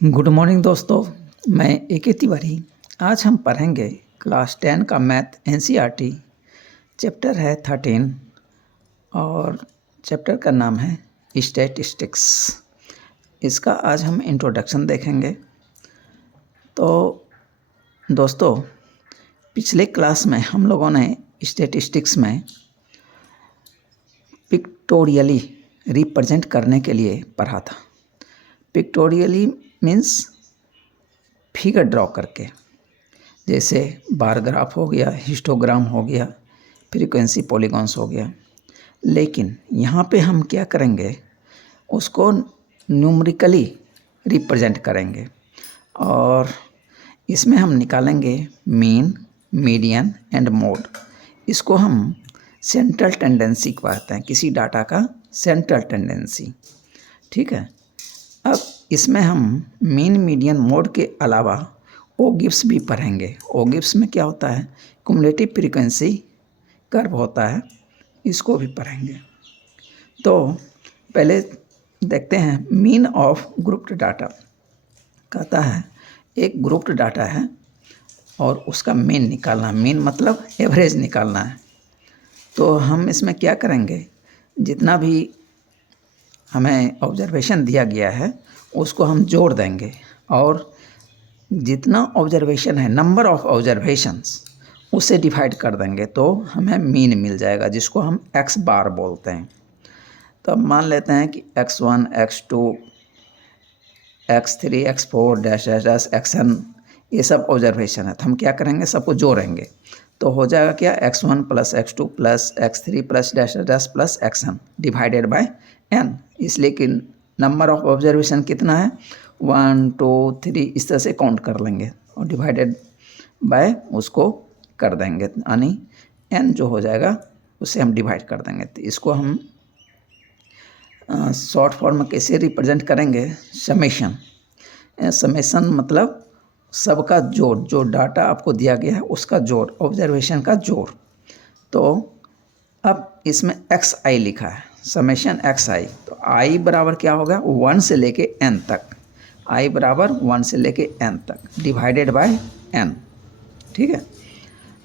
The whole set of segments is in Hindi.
गुड मॉर्निंग दोस्तों। मैं ए.के. तिवारी। आज हम पढ़ेंगे क्लास 10 का मैथ एनसीईआरटी। चैप्टर है 13 और चैप्टर का नाम है स्टैटिस्टिक्स। इसका आज हम इंट्रोडक्शन देखेंगे। तो दोस्तों, पिछले क्लास में हम लोगों ने स्टैटिस्टिक्स में पिक्टोरियली रिप्रेजेंट करने के लिए पढ़ा था। पिक्टोरियली मीन्स फिगर ड्रॉ करके, जैसे बार ग्राफ हो गया, हिस्टोग्राम हो गया, फ्रीक्वेंसी पॉलीगॉन्स हो गया। लेकिन यहाँ पे हम क्या करेंगे, उसको न्यूमेरिकली रिप्रेजेंट करेंगे और इसमें हम निकालेंगे मीन, मीडियन एंड मोड। इसको हम सेंट्रल टेंडेंसी कहते हैं, किसी डाटा का सेंट्रल टेंडेंसी। ठीक है। अब इसमें हम मीन, मीडियन, मोड के अलावा ओ गिब्स भी पढ़ेंगे। ओ गिब्स में क्या होता है, क्युमुलेटिव फ्रीक्वेंसी कर्व होता है, इसको भी पढ़ेंगे। तो पहले देखते हैं मीन ऑफ ग्रुप्ड डाटा। कहता है एक ग्रुप्ड डाटा है और उसका मीन निकालना, मीन मतलब एवरेज निकालना है। तो हम इसमें क्या करेंगे, जितना भी हमें ऑब्जर्वेशन दिया गया है उसको हम जोड़ देंगे और जितना ऑब्जर्वेशन है, नंबर ऑफ ऑब्जर्वेशंस, उसे डिवाइड कर देंगे तो हमें मीन मिल जाएगा, जिसको हम एक्स बार बोलते हैं। तो अब मान लेते हैं कि x1, x2, x3, x4 dash dash dash xn, ये सब ऑब्जर्वेशन है। तो हम क्या करेंगे, सबको जोड़ेंगे तो हो जाएगा क्या, x1 plus x2 plus x3 plus dash dash plus xn divided by n। इसलिए कि नंबर ऑफ ऑब्जर्वेशन कितना है, 1 2 3, इस तरह से काउंट कर लेंगे और डिवाइडेड बाय उसको कर देंगे, यानी n जो हो जाएगा उसे हम डिवाइड कर देंगे। तो इसको हम शॉर्ट फॉर्म में कैसे रिप्रेजेंट करेंगे, समेशन। समेशन मतलब सबका जोड़, जो डाटा आपको दिया गया है उसका जोड़, ऑब्जर्वेशन का जोड़। तो अब इसमें एक्स आई लिखा है, समेशन एक्स आई। तो आई बराबर क्या होगा, 1 से लेके n तक, आई बराबर 1 से लेके n तक डिवाइडेड बाय n। ठीक है।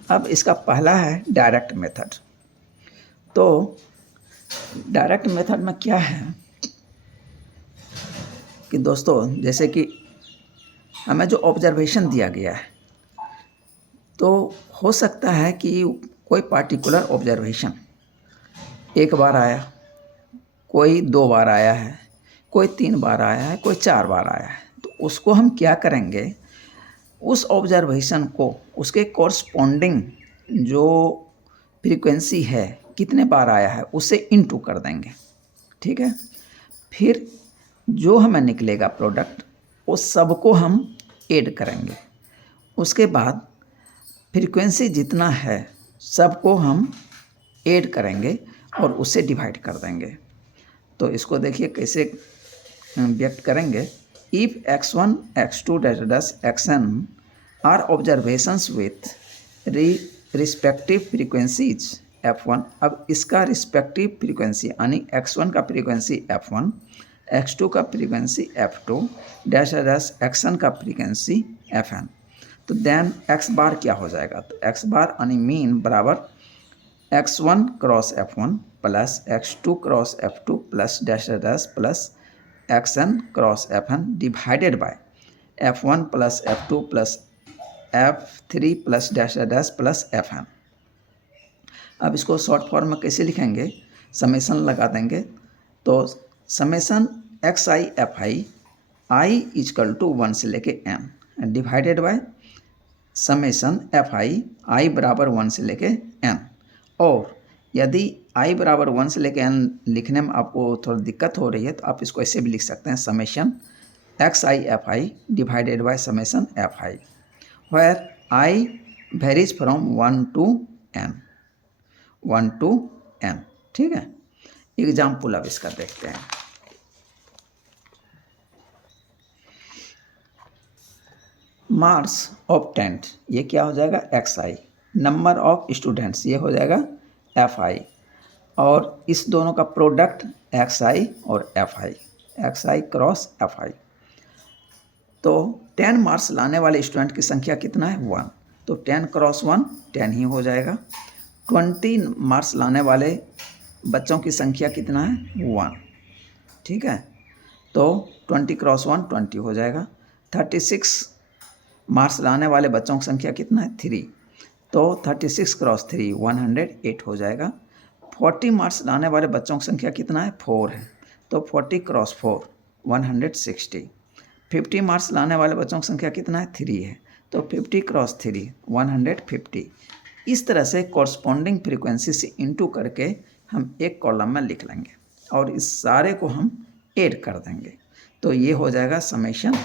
अब इसका पहला है डायरेक्ट मेथड। तो डायरेक्ट मेथड में क्या है कि दोस्तों, जैसे कि हमें जो ऑब्जर्वेशन दिया गया है, तो हो सकता है कि कोई पार्टिकुलर ऑब्जर्वेशन एक बार आया, कोई 2 बार आया है, कोई 3 बार आया है, कोई 4 बार आया है। तो उसको हम क्या करेंगे, उस ऑब्जर्वेशन को उसके कॉरस्पॉन्डिंग जो फ्रीक्वेंसी है, कितने बार आया है, उसे इनटू कर देंगे। ठीक है। फिर जो हमें निकलेगा प्रोडक्ट, उस सबको हम ऐड करेंगे। उसके बाद फ्रीक्वेंसी जितना है सबको हम ऐड करेंगे और उससे डिवाइड कर देंगे। तो इसको देखिए कैसे व्यक्त करेंगे। If x1, x2 dash dash xn are observations with respective frequencies f1। अब इसका रिस्पेक्टिव फ्रीक्वेंसी यानी x1 का फ्रीक्वेंसी f1, x2 का frequency f2 dash dash xn का फ्रीक्वेंसी fn। तो देन x बार क्या हो जाएगा, तो x बार यानी मीन बराबर x1 cross f1 plus x2 cross f2 plus dash dash plus xn cross fn divided by f1 plus f2 plus f3 plus dash dash plus fn। अब इसको शॉर्ट फॉर्म में कैसे लिखेंगे, समेशन लगा देंगे। तो summation X I F I is equal to 1 से लेके n divided bye summation F I बराबर 1 से लेके n। और यदि i बराबर 1 से लेके n लिखने में आपको थोड़ा दिक्कत हो रही है, तो आप इसको ऐसे भी लिख सकते हैं, summation X I F I divided bye summation F I, where i varies from 1 to n, 1 to n। ठीक है। एग्जाम्पल अब इसका देखते हैं। मार्क्स ऑफ टेंथ, ये क्या हो जाएगा, x I. Number of students, ये हो जाएगा एफ आई। और इस दोनों का प्रोडक्ट एक्स आई और F I, x I cross F I. तो 10 मार्क्स लाने वाले स्टूडेंट की संख्या कितना है 1, तो 10 क्रॉस 1 10 ही हो जाएगा। 20 मार्क्स लाने वाले बच्चों की संख्या कितना है 1, ठीक है, तो 20 क्रॉस 1 20 हो जाएगा। 36 मार्क्स लाने वाले बच्चों की संख्या कितना है 3, तो 36 क्रॉस 3 108 हो जाएगा। 40 मार्क्स लाने वाले बच्चों की संख्या कितना है 4 है, तो 40 क्रॉस 4 160। 50 मार्क्स लाने वाले बच्चों की संख्या कितना है 3 है, तो 50 क्रॉस 3 150। इस तरह से कॉरस्पॉन्डिंग फ्रीक्वेंसी से इंटू करके हम एक कॉलम में लिख लेंगे और इस सारे को हम ऐड कर देंगे, तो ये हो जाएगा समेशन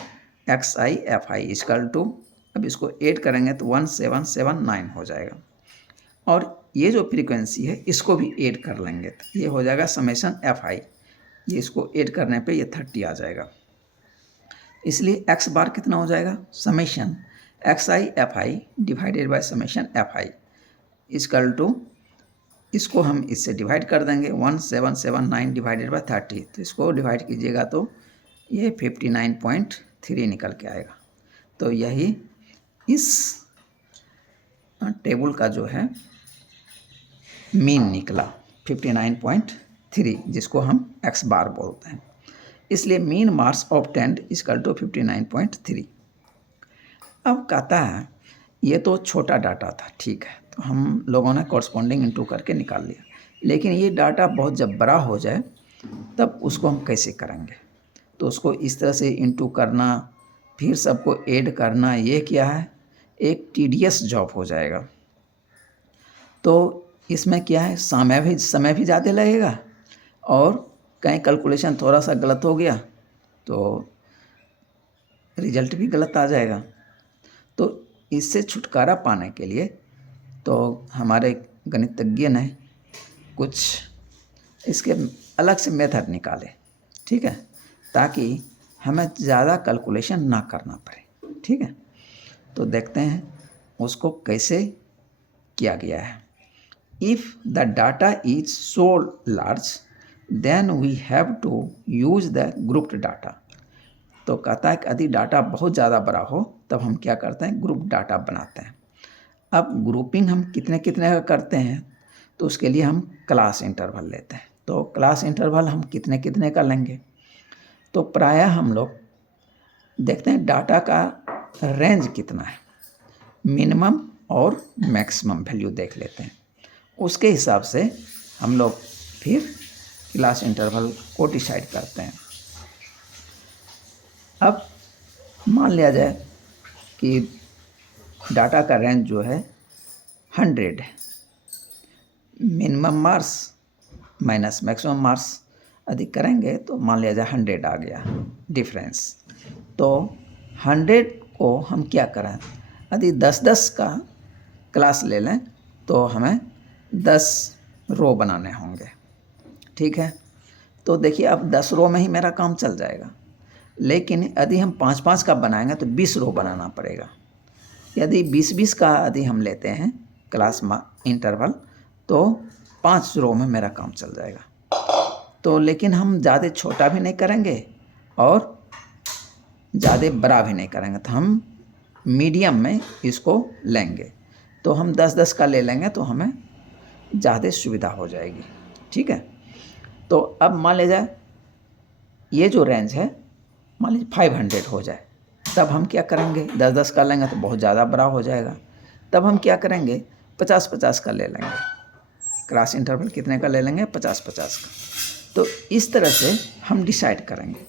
XI/FI इक्वल टू, अब इसको ऐड करेंगे तो 1779 हो जाएगा। और ये जो फ्रीक्वेंसी है इसको भी ऐड कर लेंगे तो ये हो जाएगा समेशन FI, ये इसको ऐड करने पे ये 30 आ जाएगा। इसलिए x बार कितना हो जाएगा summation XI/FI divided by summation FI equal to, इसको हम इससे डिवाइड कर देंगे 1779 डिवाइडेड बाय 30, तो इसको डिवाइड कीजिएगा तो ये 59.3 निकल के आएगा। तो यही इस टेबल का जो है मीन निकला 59.3, जिसको हम x बार बोलते हैं। इसलिए mean marks of 10 equal to 59.3। अब कहता है ये तो छोटा डाटा था, ठीक है, तो हम लोगों ने कॉरस्पॉन्डिंग इंटू करके निकाल लिया, लेकिन ये डाटा बहुत जब बड़ा हो जाए तब उसको हम कैसे करेंगे, तो उसको इस तरह से इंटू करना फिर सबको ऐड करना, ये क्या है एक टीडियस जॉब हो जाएगा। तो इसमें क्या है समय भी ज़्यादा लगेगा और कहीं कैलकुलेशन थोड़ा सा गलत हो गया तो रिजल्ट भी गलत आ जाएगा। तो इससे छुटकारा पाने के लिए तो हमारे गणितज्ञ ने कुछ इसके अलग से मेथड निकाले, ठीक है, ताकि हमें ज़्यादा कैलकुलेशन ना करना पड़े, ठीक है। तो देखते हैं उसको कैसे किया गया है। If the data is so large, then we have to use the grouped data। तो कहता है कि यदि डाटा बहुत ज़्यादा बड़ा हो तब हम क्या करते हैं ग्रुप डाटा बनाते हैं। अब ग्रुपिंग हम कितने कितने का करते हैं, तो उसके लिए हम क्लास इंटरवल लेते हैं। तो क्लास इंटरवल हम कितने कितने का लेंगे, तो प्रायः हम लोग देखते हैं डाटा का रेंज कितना है, मिनिमम और मैक्सिमम वैल्यू देख लेते हैं, उसके हिसाब से हम लोग फिर क्लास इंटरवल को डिसाइड करते हैं। अब मान लिया जाए कि डाटा का रेंज जो है 100 है, minimum marks minus maximum marks अधिक करेंगे तो मान लिया जाए 100 आ गया डिफरेंस। तो 100 को हम क्या करें, यदि 10-10 का क्लास ले लें तो हमें 10 रो बनाने होंगे, ठीक है। तो देखिए अब 10 रो में ही मेरा काम चल जाएगा, लेकिन यदि हम 5-5 का बनाएंगे तो 20 रो बनाना पड़ेगा। यदि 20-20 का यदि हम लेते हैं क्लास इंटरवल तो 5 रो में मेरा काम चल जाएगा। तो लेकिन हम ज़्यादा छोटा भी नहीं करेंगे और ज़्यादा बड़ा भी नहीं करेंगे, तो हम मीडियम में इसको लेंगे। तो हम 10-10 का ले लेंगे तो हमें ज़्यादा सुविधा हो जाएगी, ठीक है। तो अब मान लीजिए ये जो रेंज है मान लीजिए 500 हो जाए, तब हम क्या करेंगे 10-10 का लेंगे तो बहुत ज़्यादा बड़ा हो जाएगा, तब हम क्या करेंगे 50-50 का ले लेंगे। क्लास इंटरवल कितने का ले लेंगे 50-50 का। तो इस तरह से हम डिसाइड करेंगे।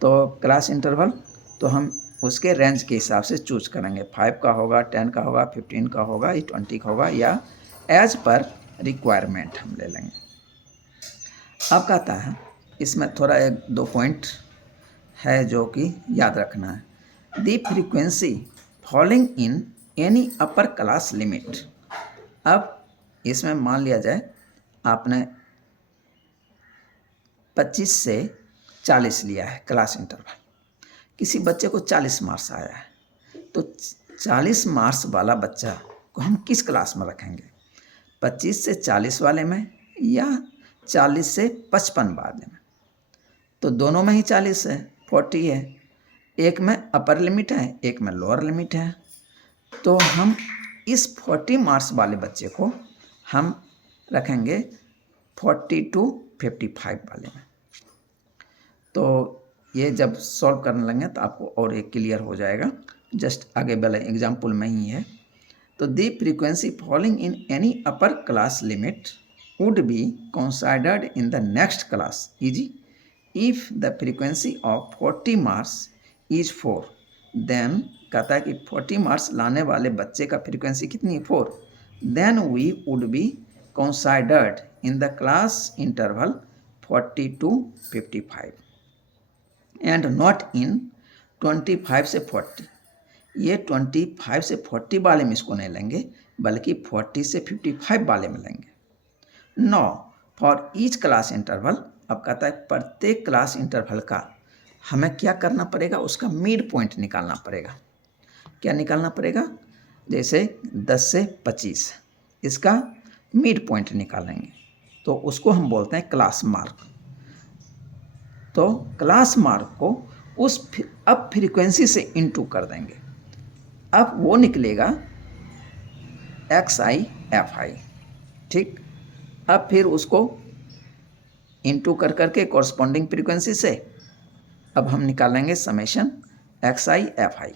तो क्लास इंटरवल तो हम उसके रेंज के हिसाब से चूज करेंगे, 5 का होगा, 10 का होगा, 15 का होगा, 20 का होगा, या एज पर रिक्वायरमेंट हम ले लेंगे। अब कहता है इसमें थोड़ा 1-2 पॉइंट है जो कि याद रखना है। The frequency falling in any upper class limit. अब इसमें मान लिया जाए आपने 25 से 40 लिया है क्लास इंटरवल, किसी बच्चे को 40 मार्क्स आया है, तो 40 मार्क्स वाला बच्चा को हम किस क्लास में रखेंगे, 25 से 40 वाले में या 40 से 55 वाले में। तो दोनों में ही 40 है, 40 है, एक में अपर लिमिट है, एक में लोअर लिमिट है। तो हम इस 40 मार्क्स वाले बच्चे को हम रखेंगे 40 to 55 वाले में। तो ये जब सॉल्व करने लगेंगे तो आपको और एक क्लियर हो जाएगा। जस्ट आगे वाले एग्जाम्पल में ही है। तो the frequency falling in any upper class limit would be considered in the next class e.g. if the frequency of 40 marks is 4 then कहता है कि 40 मार्क्स लाने वाले बच्चे का फ्रीक्वेंसी कितनी है 4 then we would be considered in the class interval 40 to 55 and not in 25 से 40। ये 25 से 40 वाले में इसको नहीं लेंगे बल्कि 40 से 55 वाले में लेंगे। No for each class interval, अब कहता है प्रत्येक क्लास इंटरवल का हमें क्या करना पड़ेगा, उसका मिड पॉइंट निकालना पड़ेगा। क्या निकालना पड़ेगा, जैसे 10 से 25 इसका मिड पॉइंट निकालेंगे तो उसको हम बोलते हैं क्लास मार्क। तो क्लास मार्क को उस अब फ्रीक्वेंसी से इनटू कर देंगे, अब वो निकलेगा XI/FI। ठीक, अब फिर उसको इनटू कर करके कॉरस्पॉन्डिंग फ्रीक्वेंसी से अब हम निकालेंगे समेशन XI/FI,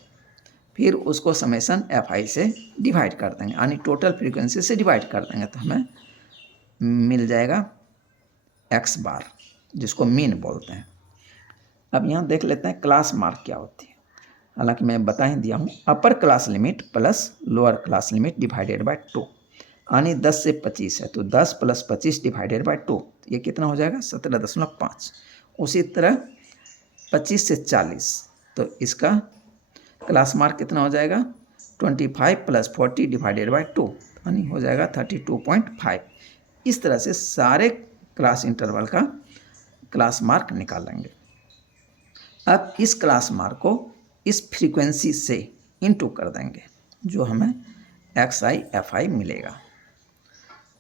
फिर उसको समेशन FI से डिवाइड कर देंगे, यानी टोटल फ्रीक्वेंसी से डिवाइड कर देंगे तो हमें मिल जाएगा X बार, जिसको मीन बोलते हैं। अब यहाँ देख लेते हैं क्लास मार्क क्या होती है। हालांकि मैं बता ही दिया हूँ, upper class limit plus lower class limit divided by 2, यानी 10 से 25 है तो 10 + 25 डिवाइडेड बाय 2, ये कितना हो जाएगा 17.5। उसी तरह 25 से 40 तो इसका क्लास मार्क कितना हो जाएगा 25 + 40 डिवाइडेड बाय 2, यानी हो जाएगा 32.5। इस तरह से सारे क्लास इंटरवल का क्लास मार्क निकालेंगे। अब इस क्लास मार्क को इस फ्रीक्वेंसी से इनटू कर देंगे जो हमें XI/FI मिलेगा।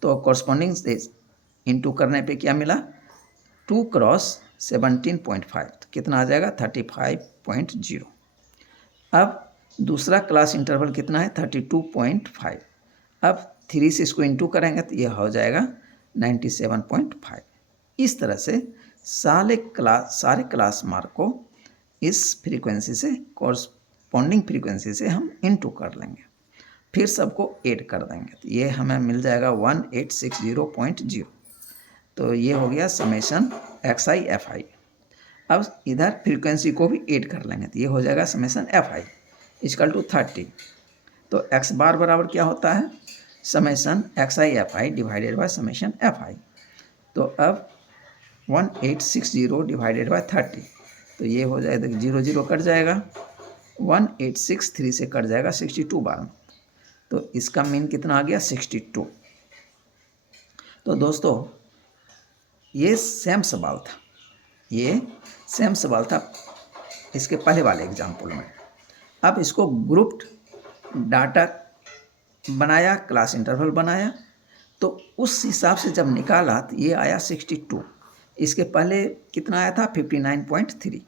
तो कॉरस्पॉन्डिंग से इनटू करने पे क्या मिला 2 × 17.5 तो कितना आ जाएगा 35.0। अब दूसरा क्लास इंटरवल कितना है 32.5, अब 3 से इसको इनटू करेंगे तो यह हो जाएगा 97.5। इस तरह से सारे क्लास मार्क को इस फ्रीक्वेंसी से कॉरस्पॉन्डिंग फ्रीक्वेंसी से हम इनटू कर लेंगे, फिर सबको ऐड कर देंगे तो ये हमें मिल जाएगा 1860.0। तो ये हो गया समेशन XI/FI। अब इधर फ्रीक्वेंसी को भी ऐड कर लेंगे तो ये हो जाएगा समेशन FI = 30। तो X बार बराबर क्या होता है summation XI/FI divided by summation FI। तो अब 1860 डिवाइडेड बाय 30 तो ये हो जाएगा 0 0 कट जाएगा, 1863 से कट जाएगा 62 बार में, तो इसका मीन कितना आ गया 62। तो दोस्तों ये सेम सवाल था, इसके पहले वाले एग्जाम्पल में। अब इसको ग्रुप्ड डाटा बनाया, क्लास इंटरवल बनाया, तो उस हिसाब से जब निकाला तो ये आया 62। इसके पहले कितना आया था 59.3,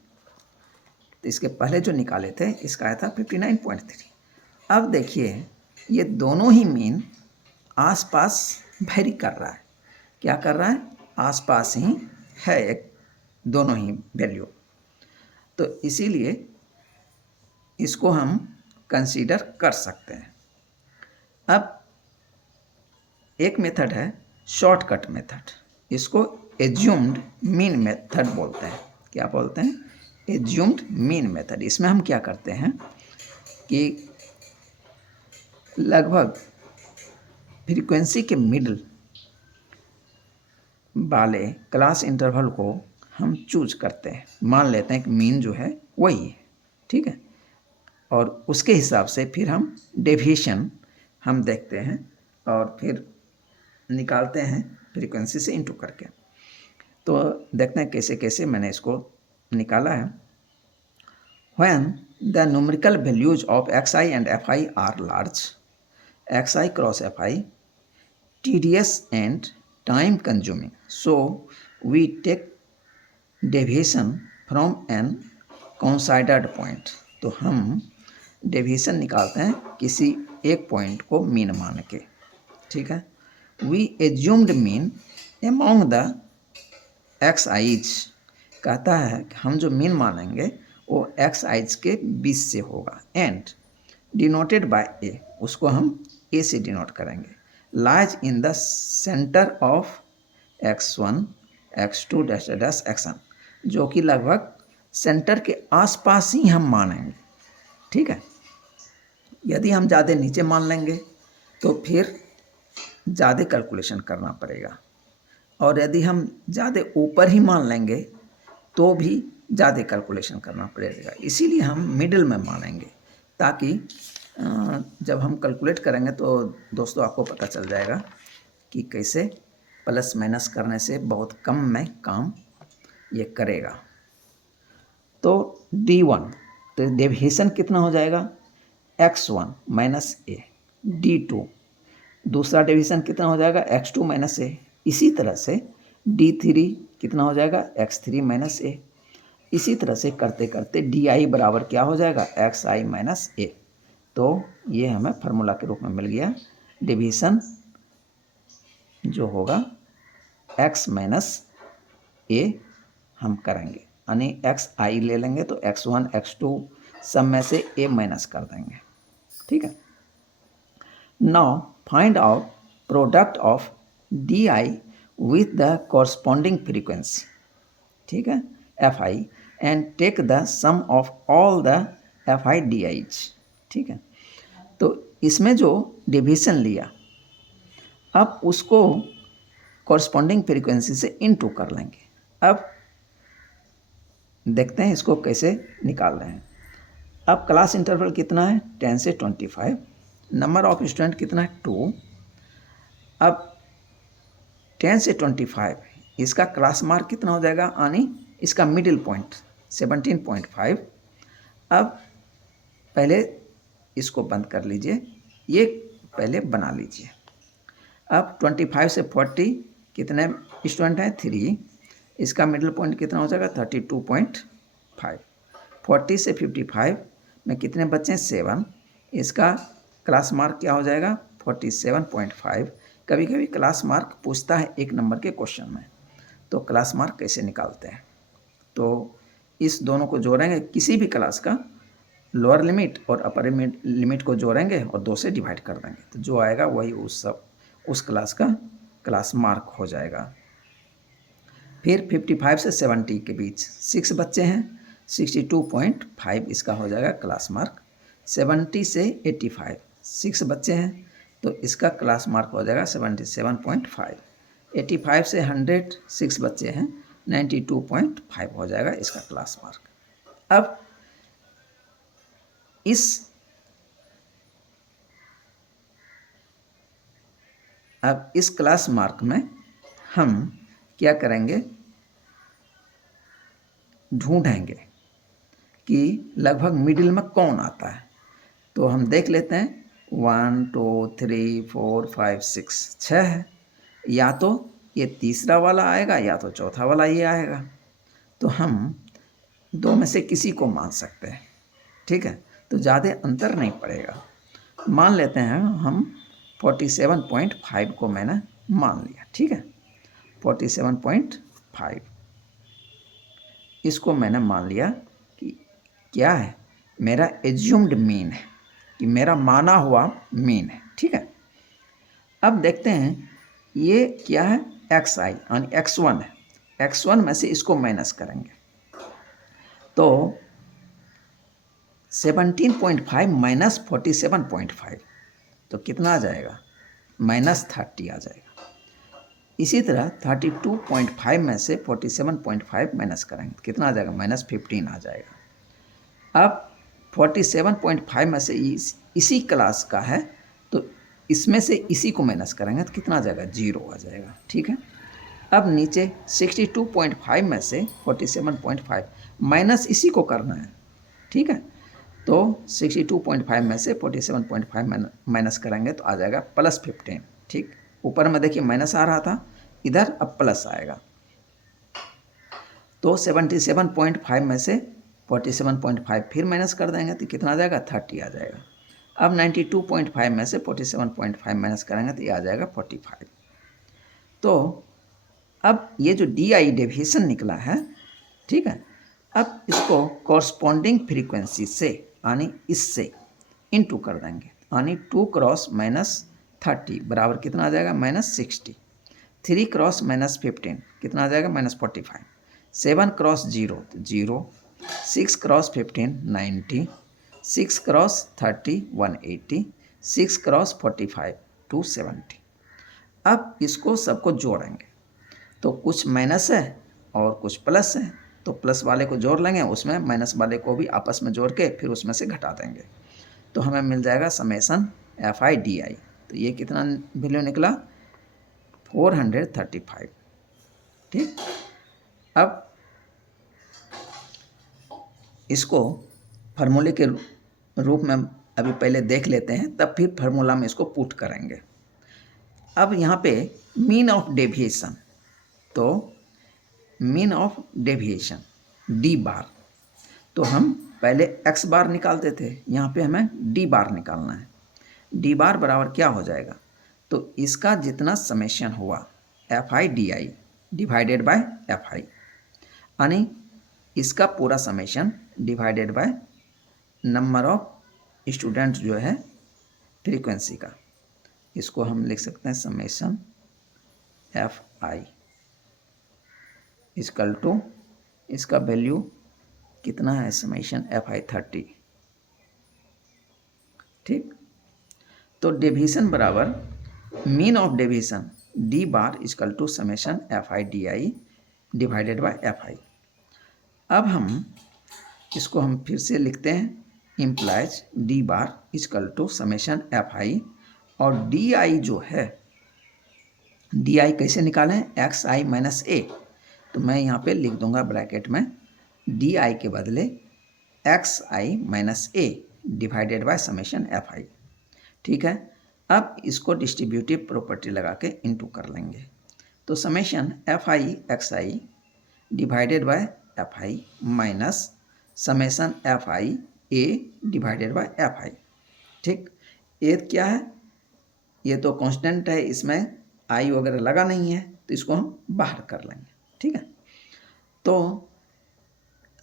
तो इसके पहले जो निकाले थे इसका आया था 59.3। अब देखिए ये दोनों ही मीन आसपास वेरी कर रहा है, क्या कर रहा है आसपास ही है एक दोनों ही वैल्यू, तो इसीलिए इसको हम कंसीडर कर सकते हैं। अब एक मेथड है शॉर्टकट मेथड, इसको एज्यूम्ड मीन मेथड बोलते हैं। क्या बोलते हैं एज्यूम्ड मीन मेथड। इसमें हम क्या करते हैं कि लगभग फ्रीक्वेंसी के मिडल वाले क्लास इंटरवल को हम चूज करते हैं, मान लेते हैं कि मीन जो है वही है, ठीक है, और उसके हिसाब से फिर हम डेविएशन हम देखते हैं और फिर निकालते हैं फ्रीक्वेंसी से इनटू करके। तो देखते हैं कैसे कैसे मैंने इसको निकाला है। When the numerical values of XI and FI are large, XI × FI, tedious and time consuming, so we take deviation from an coincided point, तो हम डेविएशन निकालते हैं किसी एक पॉइंट को मीन मान के, ठीक है। We assumed mean among the X I's, कहता है कि हम जो मीन मानेंगे वो एक्स आइज के बीच से होगा, एंड डिनोटेड बाय ए, उसको हम ए से डिनोट करेंगे, lies in the centre of x1 x2 dash dash xn, जो कि लगभग सेंटर के आसपास ही हम मानेंगे, ठीक है। यदि हम ज़्यादा नीचे मान लेंगे तो फिर ज़्यादा कैलकुलेशन करना पड़ेगा, और यदि हम ज़्यादा ऊपर ही मान लेंगे तो भी ज़्यादा कैलकुलेशन करना पड़ेगा। इसीलिए हम मिडिल में मानेंगे, ताकि जब हम कैलकुलेट करेंगे तो दोस्तों आपको पता चल जाएगा कि कैसे प्लस माइनस करने से बहुत कम में काम ये करेगा। तो D1, तो डेविएशन कितना हो जाएगा, x1 माइनस ए। D2, दूसरा डेविएशन कितना हो जाएगा, x2 माइनस ए। इसी तरह से D3 कितना हो जाएगा, x3 माइनस ए। इसी तरह से करते करते DI बराबर क्या हो जाएगा, xi माइनस ए। तो ये हमें फार्मूला के रूप में मिल गया, डेविएशन जो होगा x माइनस ए हम करेंगे, यानी xi ले लेंगे तो x1 x2 सब में से a माइनस कर देंगे, ठीक है। Now find out product of DI with the corresponding frequency, ठीक है, fi, and take the sum of all the fi DIs, ठीक है। तो इसमें जो डिवीजन लिया, अब उसको कॉरस्पॉन्डिंग फ्रीक्वेंसी से इनटू कर लेंगे। अब देखते हैं इसको कैसे निकाल रहे हैं। अब क्लास इंटरवल कितना है, 10 से 25, नंबर ऑफ स्टूडेंट कितना है, 2। अब 10 से 25 इसका क्लास मार्क कितना हो जाएगा, यानी इसका मिडिल पॉइंट 17.5। अब पहले इसको बंद कर लीजिए, ये पहले बना लीजिए। अब 25 से 40 कितने स्टूडेंट हैं, 3, इसका मिडिल पॉइंट कितना हो जाएगा, 32.5। 40 से 55 में कितने बच्चे हैं, 7, इसका क्लास मार्क क्या हो जाएगा, 47.5। कभी कभी क्लास मार्क पूछता है एक नंबर के क्वेश्चन में, तो क्लास मार्क कैसे निकालते हैं, तो इस दोनों को जोड़ेंगे, किसी भी क्लास का लोअर लिमिट और अपर लिमिट को जोड़ेंगे और 2 से डिवाइड कर देंगे, तो जो आएगा वही उस क्लास का क्लास मार्क हो जाएगा। फिर 55 से 70 के बीच 6 बच्चे हैं, 62.5 इसका हो जाएगा क्लास मार्क। 70 से 85 6 बच्चे हैं, तो इसका क्लास मार्क हो जाएगा 77.5। 85 से 100 6 बच्चे हैं, 92.5 हो जाएगा इसका क्लास मार्क। अब इस क्लास मार्क में हम क्या करेंगे, ढूंढेंगे कि लगभग मिडिल में कौन आता है। तो हम देख लेते हैं, 1 2 3 4 5 6 6 है, या तो ये तीसरा वाला आएगा या तो चौथा वाला ये आएगा, तो हम 2 में से किसी को मान सकते हैं, ठीक है। तो ज़्यादा अंतर नहीं पड़ेगा, मान लेते हैं हम 47.5 को मैंने मान लिया, ठीक है। 47.5 इसको मैंने मान लिया कि क्या है, मेरा एज्यूम्ड मीन है, कि मेरा माना हुआ मीन है, ठीक है। अब देखते हैं ये क्या है, xi यानी x1 है, x1 में से इसको माइनस करेंगे, तो 17.5 माइनस 47.5 तो कितना आ जाएगा, -30 आ जाएगा। इसी तरह 32.5 में से 47.5 माइनस करेंगे, कितना आ जाएगा, -15 आ जाएगा। अब 47.5 में से इसी क्लास का है, तो इसमें से इसी को माइनस करेंगे तो कितना आ जाएगा, 0 आ जाएगा, ठीक है। अब नीचे 62.5 में से 47.5 माइनस इसी को करना है, ठीक है। तो 62.5 में से 47.5 माइनस करेंगे तो आ जाएगा +15, ठीक। ऊपर में देखिए माइनस आ रहा था, इधर अब प्लस आएगा। तो 77.5 में से 47.5 फिर माइनस कर देंगे तो कितना आ जाएगा, 30 आ जाएगा। अब 92.5 में से 47.5 माइनस करेंगे तो ये आ जाएगा 45। तो अब ये जो डी आई डेविएशन निकला है, ठीक है, अब इसको कॉरस्पॉन्डिंग फ्रीक्वेंसी से यानी इससे इनटू कर देंगे, यानी 2 क्रॉस -30 बराबर कितना आ जाएगा, -60। 3 क्रॉस -15 कितना आ जाएगा, -45। 7 क्रॉस 0 तो 0। 6 क्रॉस 15 90। 6 क्रॉस 30 180। 6 क्रॉस 45 270। अब इसको सबको जोड़ेंगे तो कुछ माइनस है और कुछ प्लस है, तो प्लस वाले को जोड़ लेंगे, उसमें माइनस वाले को भी आपस में जोड़ के फिर उसमें से घटा देंगे, तो हमें मिल जाएगा समेसन FI/DI। तो ये कितना वैल्यू निकला, 435। ठीक, अब इसको फार्मूले के रूप में अभी पहले देख लेते हैं, तब फिर फार्मूला में इसको पुट करेंगे। अब यहाँ पे मीन ऑफ डेविएशन, तो मीन ऑफ डेविएशन डी बार, तो हम पहले एक्स बार निकालते थे, यहाँ पे हमें डी बार निकालना है। डी बार बराबर क्या हो जाएगा, तो इसका जितना समेशन हुआ FI/DI डिवाइडेड बाय FI, यानी इसका पूरा summation divided by number of student जो है फ्रीक्वेंसी का, इसको हम लिख सकते हैं समेशन FI इक्वल टू, इसका वैल्यू कितना है, समेशन FI 30। ठीक, तो डेविएशन बराबर mean of deviation D bar equal to summation FI/DI divided by FI। अब हम इसको हम फिर से लिखते हैं, implies D bar equal to summation FI, और DI जो है, DI कैसे निकालें, XI माइनस A, तो मैं यहाँ पे लिख दूंगा ब्रैकेट में DI के बदले XI minus A divided by summation FI। ठीक है, अब इसको डिस्ट्रीब्यूटिव प्रॉपर्टी लगा के इंटू कर लेंगे, तो summation FI/XI divided by FI minus summation FI/A divided by FI। ठीक, ये क्या है, ये तो कांस्टेंट है, इसमें आई वगैरह लगा नहीं है, तो इसको हम बाहर कर लेंगे। ठीक है, तो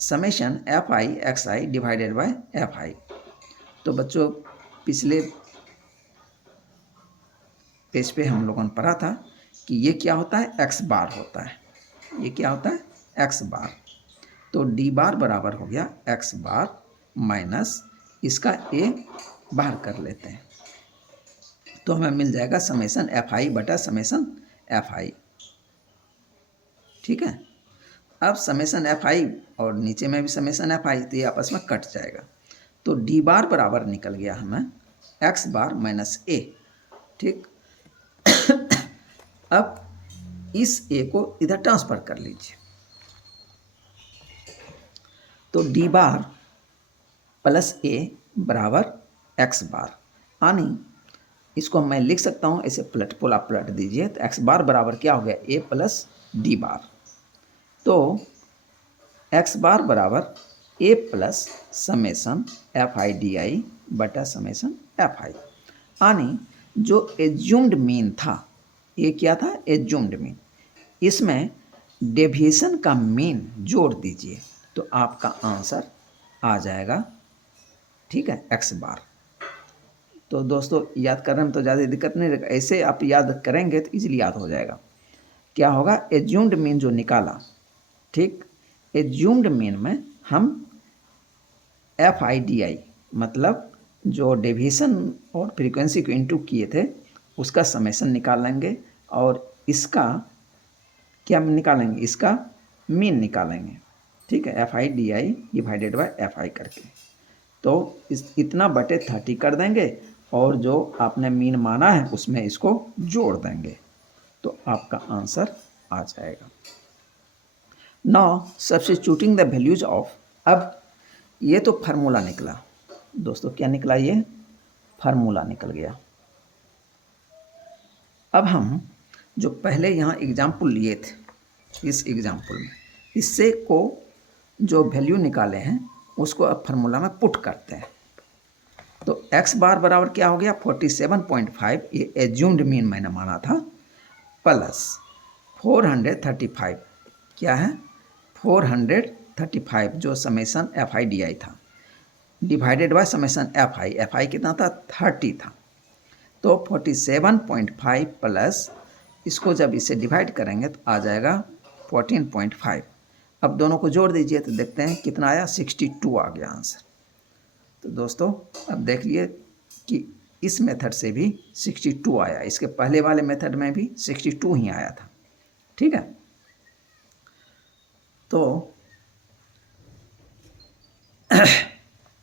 summation FI/XI divided by FI, तो बच्चों पिछले पेज पे हम लोगों ने पढ़ा था कि ये क्या होता है, एक्स बार होता है, ये क्या होता है, एक्स बार, तो डी बार बराबर हो गया एक्स बार माइनस इसका ए बाहर कर लेते हैं, तो हमें मिल जाएगा समेशन FI बटा समेशन FI। ठीक है, अब समेशन FI और नीचे में भी समेशन FI, तो ये आपस में कट जाएगा, तो डी बार बराबर निकल गया हमें एक्स बार माइनस ए। ठीक, अब इस ए को इधर ट्रांसफर कर लीजिए, तो डी बार प्लस ए बराबर एक्स बार, यानी इसको मैं लिख सकता हूँ ऐसे, पोला पलट दीजिए, तो एक्स बार बराबर क्या हो गया, ए प्लस डी बार, तो एक्स बार बराबर ए प्लस समेशन FI/DI बटा समेशन FI, यानी जो एज्यूम्ड मीन था, ये क्या था, एज्यूम्ड मीन, इसमें डेविएशन का मीन जोड़ दीजिए तो आपका आंसर आ जाएगा। ठीक है, एक्स बार। तो दोस्तों याद करने में तो ज़्यादा दिक्कत नहीं रहेगा, ऐसे आप याद करेंगे तो इजीली याद हो जाएगा। क्या होगा, एज्यूम्ड मीन जो निकाला, ठीक, एज्यूम्ड मीन में हम FI/DI मतलब जो डेविएशन और फ्रीक्वेंसी को इंटू किए थे उसका समेशन निकाल लेंगे, और इसका क्या निकालेंगे, इसका मीन निकालेंगे। ठीक है, FI/DI डिवाइडेड बाय FI करके, तो इतना बटे 30 कर देंगे, और जो आपने मीन माना है उसमें इसको जोड़ देंगे, तो आपका आंसर आ जाएगा। Now substituting the values of, अब ये तो फार्मूला निकला दोस्तों, क्या निकला, ये फार्मूला निकल गया। अब हम जो पहले यहाँ एग्जाम्पल लिए थे, इस एग्जाम्पल में इससे को जो वैल्यू निकाले हैं उसको अब फार्मूला में पुट करते हैं। तो x बार बराबर क्या हो गया 47.5, ये एज्यूम्ड मीन मैंने माना था, प्लस 435, क्या है 435 जो summation F I D I था, divided by summation F I कितना था 30 था। तो 47.5 प्लस इसको जब इसे डिवाइड करेंगे तो आ जाएगा 14.5। अब दोनों को जोड़ दीजिए तो देखते हैं कितना आया 62 आ गया आंसर। तो दोस्तों अब देखिए कि इस मेथड से भी 62 आया, इसके पहले वाले मेथड में भी 62 ही आया था। ठीक है, तो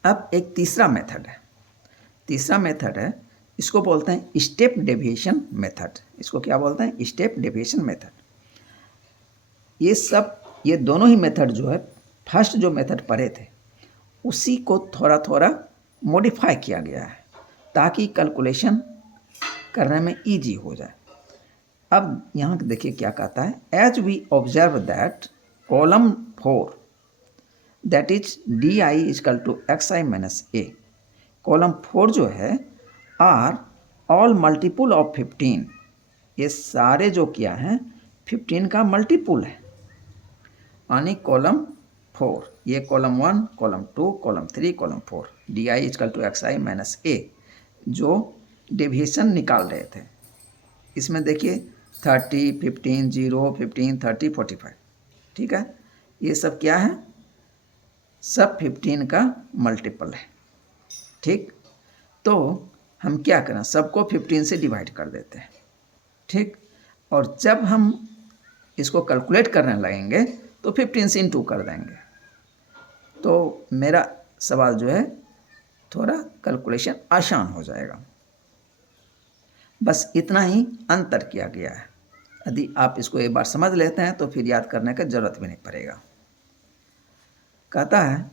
अब एक तीसरा मेथड है। तीसरा मेथड है, इसको बोलते हैं स्टेप डेविएशन मेथड। इसको क्या बोलते हैं स्टेप डेविएशन मेथड। ये दोनों ही मेथड जो है फर्स्ट जो मेथड पढ़े थे उसी को थोड़ा थोड़ा मॉडिफाई किया गया है ताकि कैलकुलेशन करने में इजी हो जाए। अब यहाँ देखिए क्या कहता है, as we observe that column 4 that is D I is equal to X I minus A, column 4 जो है आर ऑल मल्टीपुल ऑफ 15, ये सारे जो क्या हैं 15 का मल्टीपुल है, यानी कॉलम 4, ये column 1, column 2, column 3, column 4, D I is equal to X I minus A जो डेविएशन निकाल रहे थे। इसमें देखिए 30, 15, 0, 15, 30, 45, ठीक है, ये सब क्या है, सब 15 का मल्टीपल है। ठीक, तो हम क्या करें, सबको 15 से डिवाइड कर देते हैं। ठीक, और जब हम इसको कैलकुलेट करने लगेंगे तो 15 से इंटू कर देंगे। तो मेरा सवाल जो है थोड़ा कैलकुलेशन आसान हो जाएगा। बस इतना ही अंतर किया गया है। यदि आप इसको एक बार समझ लेते हैं तो फिर याद करने की जरूरत भी नहीं पड़ेगा। कहता है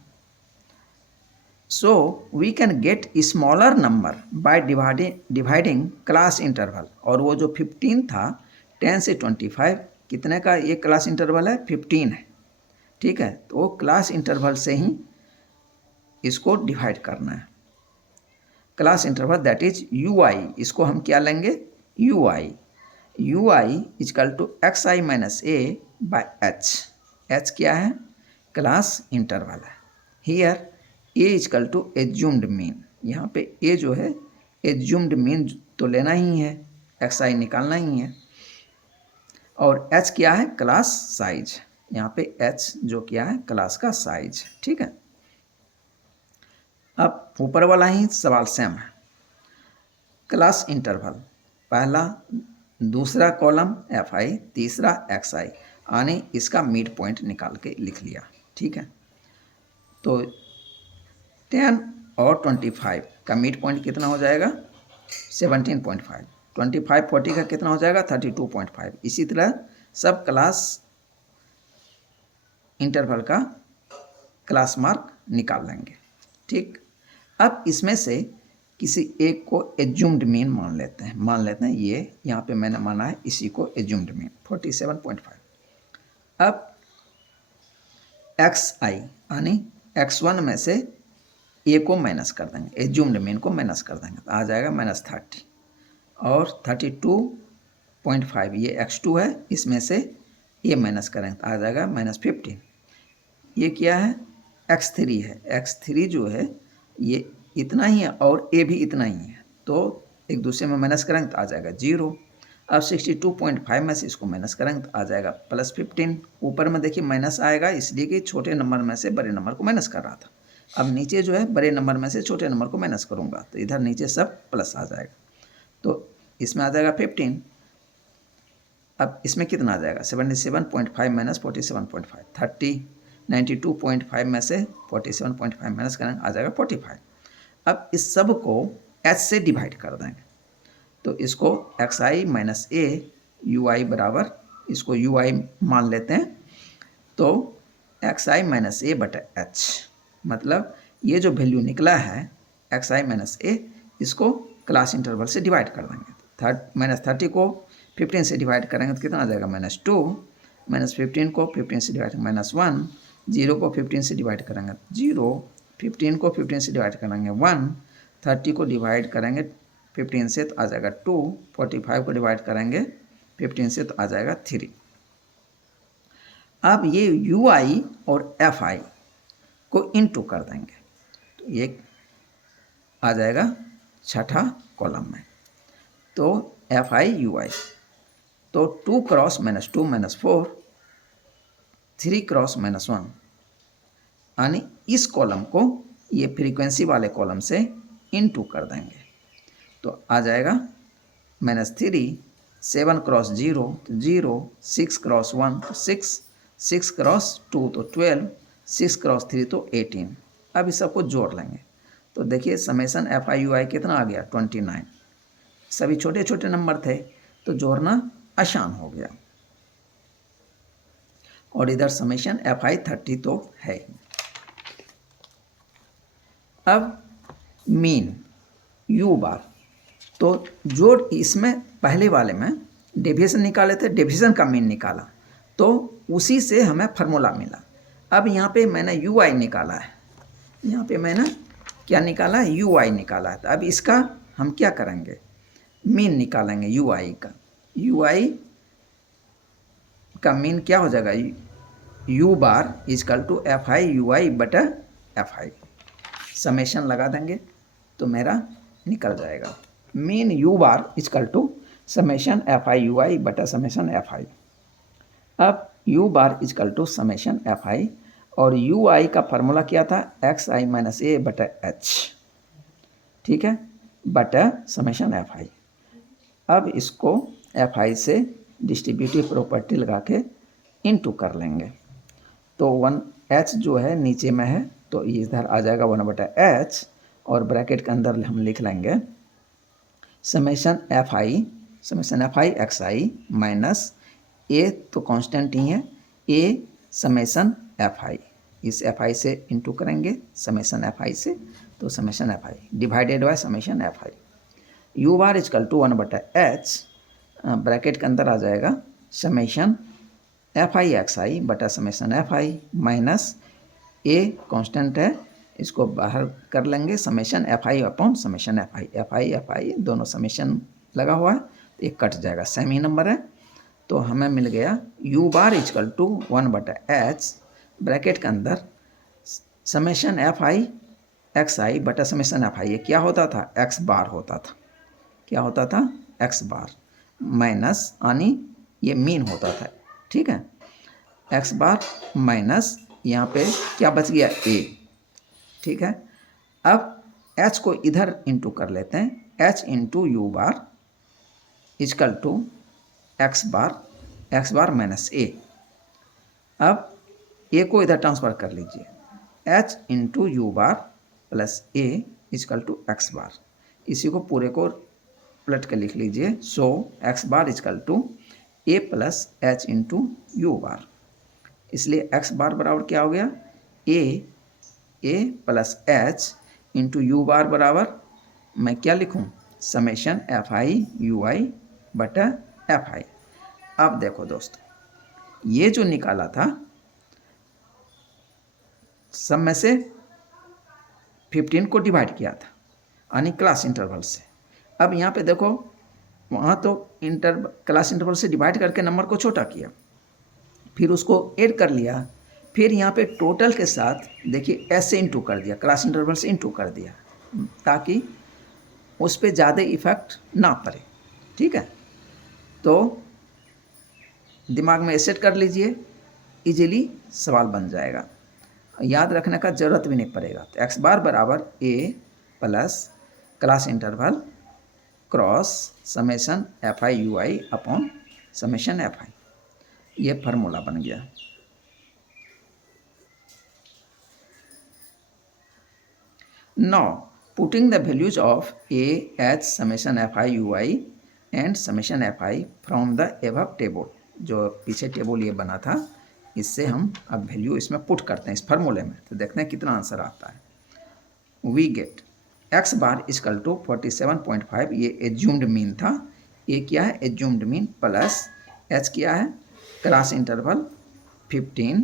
so we can get smaller number by dividing class interval. और वो जो 15 था 10 से 25 कितने का ये क्लास इंटरवल है 15 है। ठीक है, तो वो क्लास इंटरवल से ही इसको डिवाइड करना है। Class interval that is U I, इसको हम क्या लेंगे U I is equal to X I minus A by H क्या है क्लास इंटरवल है। Here A equal to assumed mean, यहाँ पे ए जो है एज्यूम्ड मीन तो लेना ही है, एक्स आई निकालना ही है, और एच क्या है क्लास साइज, यहाँ पे एच जो क्या है क्लास का साइज। ठीक है, अब ऊपर वाला ही सवाल सेम है। क्लास इंटरवल पहला, दूसरा कॉलम एफ आई, तीसरा एक्स आई, यानी इसका मिड पॉइंट निकाल के लिख लिया। ठीक है, तो 10 और 25 का मिड पॉइंट कितना हो जाएगा 17.5, 25 40 का कितना हो जाएगा 32.5। इसी तरह सब क्लास इंटरवल का क्लास मार्क निकाल लेंगे। ठीक, अब इसमें से किसी एक को एज्यूम्ड मीन मान लेते हैं ये यहाँ पे मैंने माना है इसी को एज्यूम्ड मीन 47.5। अब एक्स आई यानी x1 में से ए को माइनस कर देंगे, एज्यूम्ड मीन को माइनस कर देंगे तो आ जाएगा -30, और 32.5 ये x2 है, इसमें से ए माइनस करेंगे तो आ जाएगा -15। ये क्या है x3 है, x3 जो है ये इतना ही है और ए भी इतना ही है, तो एक दूसरे में माइनस करेंगे तो आ जाएगा 0। अब 62.5 में से इसको माइनस करेंगे तो आ जाएगा +15। ऊपर में देखिए माइनस आएगा इसलिए कि छोटे नंबर में से बड़े नंबर को माइनस कर रहा था। अब नीचे जो है बड़े नंबर में से छोटे नंबर को माइनस करूँगा तो इधर नीचे सब प्लस आ जाएगा, तो इसमें आ जाएगा 15। अब इसमें कितना आ जाएगा 77.5 माइनस 47.5, 92.5 में से 47.5 माइनस करेंगे आ जाएगा 45। अब इस सब को h से डिवाइड कर देंगे तो इसको X I minus A U I बराबर, इसको यू आई मान लेते हैं, तो एक्स आई माइनस ए बटा एच, मतलब ये जो वैल्यू निकला है एक्स आई माइनस ए, इसको क्लास इंटरवल से डिवाइड कर देंगे। -30 को 15 से डिवाइड करेंगे तो कितना आ जाएगा -2, -15 को 15 से डिवाइड -1, 0 को 15 से डिवाइड करेंगे 0, 15 को 15 से डिवाइड करेंगे 1, 30 को डिवाइड करेंगे 15 से तो आ जाएगा 2, 45 को डिवाइड करेंगे 15 से तो आ जाएगा 3। अब ये UI और FI को इनटू कर देंगे तो ये आ जाएगा छठा कॉलम में। तो FI UI तो 2 क्रॉस -2 -4, 3 क्रॉस -1, यानी इस कॉलम को ये फ्रीक्वेंसी वाले कॉलम से इनटू कर देंगे तो आ जाएगा -3, 7 क्रॉस 0 तो 0, 6 क्रॉस 1 तो 6, 6 क्रॉस 2 तो 12, 6 क्रॉस 3 तो 18। अब इस सबको जोड़ लेंगे तो देखिए समेशन FI UI कितना आ गया 29। सभी छोटे छोटे नंबर थे तो जोड़ना आसान हो गया। और इधर समेशन FI 30 तो है। अब मीन U बार तो जो इसमें पहले वाले में डेविएशन निकाले थे, डेविएशन का मीन निकाला तो उसी से हमें फार्मूला मिला। अब यहाँ पे मैंने UI निकाला है, यहाँ पे मैंने क्या निकाला है UI निकाला है। तो अब इसका हम क्या करेंगे मीन निकालेंगे UI का। UI का मीन क्या हो जाएगा U bar equal to FI UI बटा FI, समेशन लगा देंगे तो मेरा निकल जाएगा mean U bar equal to summation FI UI बटा समेशन FI। अब U bar equal to summation FI और UI का फार्मूला क्या था XI माइनस A बटा H, ठीक है, बटा समेशन FI। अब इसको FI से डिस्ट्रीब्यूटिव प्रॉपर्टी लगा के इनटू कर लेंगे तो 1H जो है नीचे में है तो इधर आ जाएगा 1 बटा H और ब्रैकेट के अंदर हम लिख लेंगे summation FI XI minus A तो कांस्टेंट ही है A समेशन FI, इस FI से इनटू करेंगे समेशन FI से तो summation FI by by summation FI। U bar equal to 1 बटा H ब्रैकेट के अंदर आ जाएगा समेशन FI XI बटा summation FI minus A constant है इसको बाहर कर लेंगे summation FI upon summation FI दोनों समेशन लगा हुआ है तो एक कट जाएगा, सेम ही नंबर है। तो हमें मिल गया U बार इजकल टू 1 बटा H ब्रैकेट के अंदर समेशन FI XI बटा समेशन FI। ये क्या होता था X बार होता था, क्या होता था X बार माइनस यानी ये मीन होता था, ठीक है, X बार माइनस यहाँ पे क्या बच गया A, ठीक है। अब H को इधर इंटू कर लेते हैं H into U bar equal to X bar minus A। अब A को इधर ट्रांसफर कर लीजिए H into U bar plus A equal to X bar, इसी को पूरे को पलट के लिख लीजिए so X bar equal to A plus H into U bar. इसलिए X बार बराबर क्या हो गया A plus H into U bar बराबर मैं क्या लिखूं समेशन FI UI बटा FI। अब देखो दोस्तों ये जो निकाला था सब में से 15 को डिवाइड किया था यानी क्लास इंटरवल से। अब यहाँ पे देखो वहाँ तो क्लास इंटरवल से डिवाइड करके नंबर को छोटा किया, फिर उसको ऐड कर लिया, फिर यहाँ पे टोटल के साथ देखिए ऐसे इंटू कर दिया, क्लास इंटरवल से इंटू कर दिया ताकि उस पर ज़्यादा इफेक्ट ना पड़े, ठीक है। तो दिमाग में सेट कर लीजिए, इजीली सवाल बन जाएगा, याद रखने का ज़रूरत भी नहीं पड़ेगा। तो X बार बराबर A plus class interval cross summation FI UI upon summation FI, ये फार्मूला बन गया। Now putting the values of A, H, summation FI UI and summation FI from the above table, जो पीछे टेबल ये बना था इससे हम अब वैल्यू इसमें पुट करते हैं इस फार्मूले में, तो देखते हैं कितना आंसर आता है। We get X bar equal to 47.5, ये एज्यूम्ड मीन था, ये क्या है एज्यूम्ड मीन, प्लस H क्या है क्लास इंटरवल 15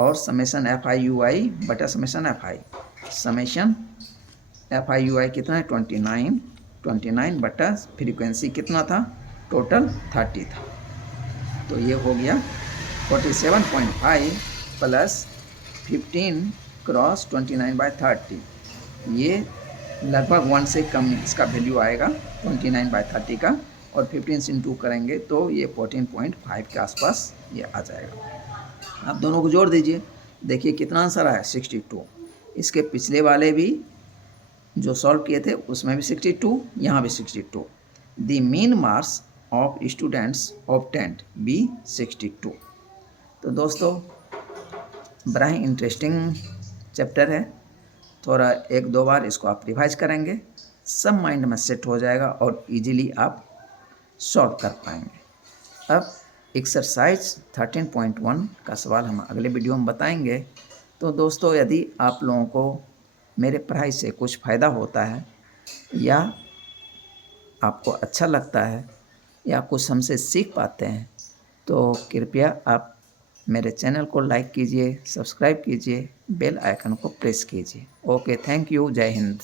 और summation F I U I बटा summation F I. Summation F I U I कितना है 29 बटा फ्रीक्वेंसी कितना था टोटल 30 था। तो ये हो गया 47.5 प्लस 15 क्रॉस 29/30। ये लगभग 1 से कम इसका वैल्यू आएगा 29/30 का, और 15 से इंटू करेंगे तो ये 14.5 के आसपास ये आ जाएगा। आप दोनों को जोड़ दीजिए, देखिए कितना आंसर आया 62। इसके पिछले वाले भी जो सॉल्व किए थे उसमें भी 62, यहाँ भी 62। The mean marks of students obtained be 62। तो दोस्तों बड़ा ही इंटरेस्टिंग चैप्टर है, थोड़ा 1-2 बार इसको आप रिवाइज करेंगे, सब माइंड में सेट हो जाएगा और इजीली आप सॉल्व कर पाएंगे। अब एक्सरसाइज 13.1 का सवाल हम अगले वीडियो में बताएंगे। तो दोस्तों यदि आप लोगों को मेरे पढ़ाई से कुछ फ़ायदा होता है या आपको अच्छा लगता है या कुछ हमसे सीख पाते हैं तो कृपया आप मेरे चैनल को लाइक कीजिए, सब्सक्राइब कीजिए, बेल आइकन को प्रेस कीजिए। ओके, थैंक यू, जय हिंद।